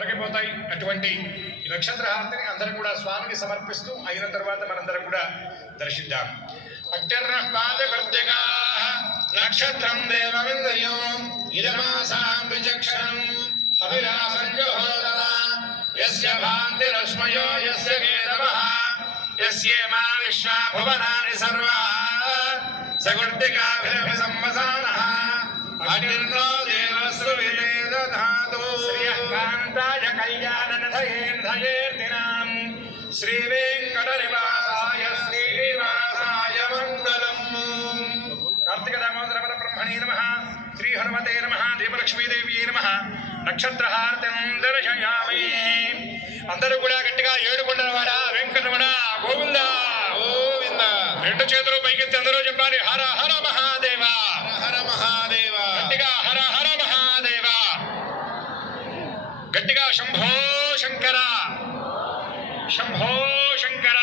తొలగిపోతాయి. అటువంటి ఈ నక్షత్ర హారతిని అందరూ కూడా స్వామికి సమర్పిస్తూ అయిన తర్వాత మనందరం కూడా దర్శిద్దాం. అత్యర్ణపాదకృత్తిగా నక్షత్రం దేవమింద్రియం ఇదమాసాం విచక్షణం హవిరాసంజోహోదర యస్య భాంతిరశ్మయో యస్య కేతవః యస్యేమా విశ్వా భువనాని సర్వా సగుణ్తికాభిరభి సంవసానః అగ్నిర్నో దేవస్సు విదేదధాతు శ్రీయకాంతాయ కళ్యాణనిధయేర్ధయేర్దినాం శ్రీ వెంకటనివాసాయ శ్రీనివాసాయ మంగళం. కార్తీక దామోదర పర బ్రహ్మణే నమః. శ్రీ హనుమతే నమః. దీపలక్ష్మీదేవ్యై నమః. నక్షత్రహారతిం దర్శయామి. అందరూ కూడా గట్టిగా ఏడుకొండలవాడ వెంకటరమణ గోవింద గోవింద. రెండు చేతులు పైకెత్తి అందరూ చెప్పాలి హర హర మహాదేవ హర మహాదేవ. గట్టిగా హర హర మహాదేవ. గట్టిగా శంభో శంకర శంభో శంకర.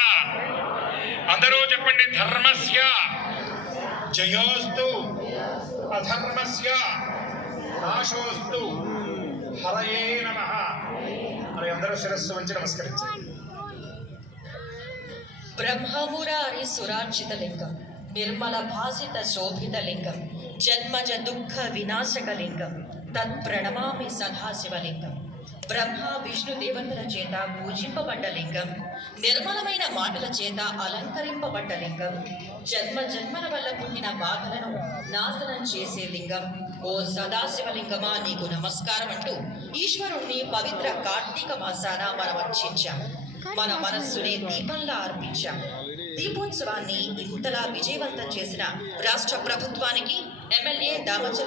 అందరూ చెప్పండి ధర్మస్య జయోస్తు అధర్మస్య నాశోస్తు హరయే నమః అని అందరూ శిరస్సు వంచి నమస్కరించండి. బ్రహ్మమురారి సురార్చిత లింగం నిర్మల భాసిత శోభిత లింగం జన్మజ దుఃఖ వినాశక లింగం తత్ప్రణమామి సదాశివలింగం. బ్రహ్మ విష్ణు దేవతల చేత పూజింపబడ్డ లింగం, నిర్మలమైన మాటల చేత అలంకరింపబడ్డ లింగం, జన్మ జన్మల వల్ల పుట్టిన బాధలను నాశనం చేసే లింగం. ఓ సదాశివలింగమా నీకు నమస్కారం అంటూ ఈశ్వరుణ్ణి పవిత్ర కార్తీక మాసాన మనం అర్చించాం. మన మనస్సునే దీపంలా అర్పించాం. దీపోత్సవాన్ని ఇంతలా విజయవంతం చేసిన రాష్ట్ర ప్రభుత్వానికి ఎమ్మెల్యే దామచల